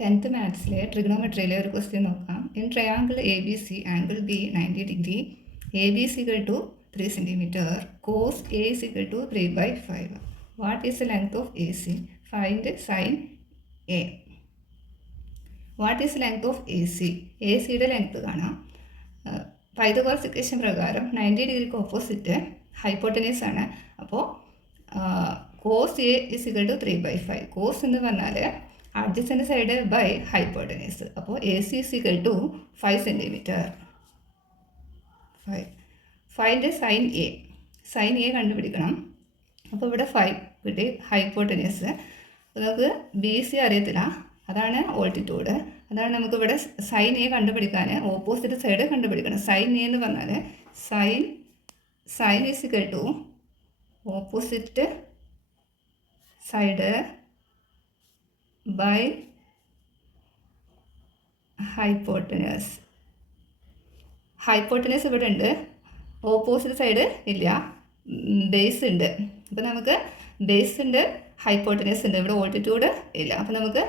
10th മാത്സിലെ ട്രിഗണോമെട്രിയിലെ ഒരു question നോക്കാം. In triangle A B C angle B 90 degree, A B is equal to 3 centimeter, cos A is equal to 3/5. What is the length of AC? Find sin A. What is the length of AC? ACയുടെ length കാണാം. Pythagoras equation പ്രകാരം 90 ഡിഗ്രിക്ക് opposite hypotenuse ആണ്. അപ്പോൾ cos A is equal to 3/5. Cos എന്ന് പറഞ്ഞാൽ adjacent side by hypotenuse. അപ്പോൾ A C is equal to 5 centimetre. Find sine A. Sine A കണ്ടുപിടിക്കണം. അപ്പോൾ ഇവിടെ 5 കിട്ടി, ഹൈപ്പോട്ടനീസ്. അപ്പോൾ നമുക്ക് ബി സി അറിയത്തില്ല, അതാണ് ഓൾട്ടിറ്റ്യൂഡ്. അതാണ് നമുക്കിവിടെ സൈൻ എ കണ്ടുപിടിക്കാൻ ഓപ്പോസിറ്റ് സൈഡ് കണ്ടുപിടിക്കണം. സൈൻ എ എന്ന് പറഞ്ഞാൽ sine is equal to opposite side by hypotenuse. Hypotenuse ഇവിടെ ഉണ്ട്, ഓപ്പോസിറ്റ് സൈഡ് ഇല്ല, ബേസ് ഉണ്ട്. അപ്പോൾ നമുക്ക് ബേസ് ഉണ്ട്, ഹൈപ്പോട്ടനസ് ഉണ്ട്, ഇവിടെ ഓൾട്ടിറ്റ്യൂഡ് ഇല്ല. അപ്പോൾ നമുക്ക്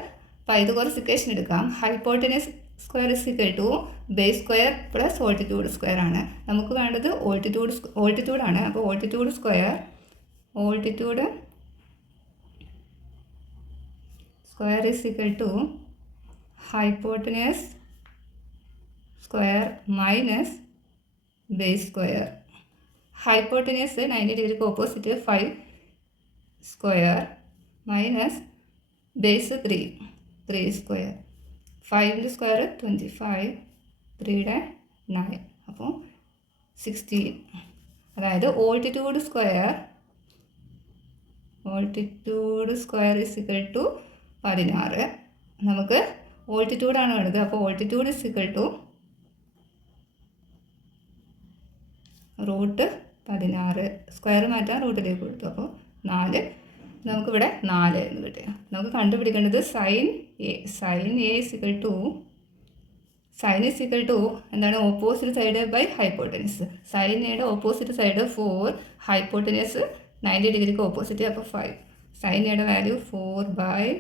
പൈതഗോറസ് ഇക്വേഷൻ എടുക്കാം. Hypotenuse square is equal to base square plus altitude square ആണ്. നമുക്ക് വേണ്ടത് ഓൾട്ടിറ്റ്യൂഡാണ്. അപ്പോൾ altitude square is equal to hypotenuse square minus base square. Hypotenuse 90 degree opposite 5 square minus base 3 square. 5 into square 25, 3 9, അപ്പോൾ 16. അതായത് altitude square is equal to 16. നമുക്ക് ഓൾട്ടിറ്റ്യൂഡാണ് വേണ്ടത്. അപ്പോൾ altitude is equal to √16. Square മാറ്റാൻ റൂട്ടിലേക്ക് കൊടുത്തു, അപ്പോൾ 4. നമുക്കിവിടെ 4 എന്ന് കിട്ടി. നമുക്ക് കണ്ടുപിടിക്കേണ്ടത് sine A. Sine A is equal to എന്താണ്? Opposite side by hypotenuse. Sine എയുടെ ഓപ്പോസിറ്റ് സൈഡ് 4, ഹൈപ്പോട്ടനസ് 90 ഡിഗ്രിക്ക് ഓപ്പോസിറ്റ്, അപ്പോൾ 5. സൈൻ എയുടെ വാല്യൂ 4/5.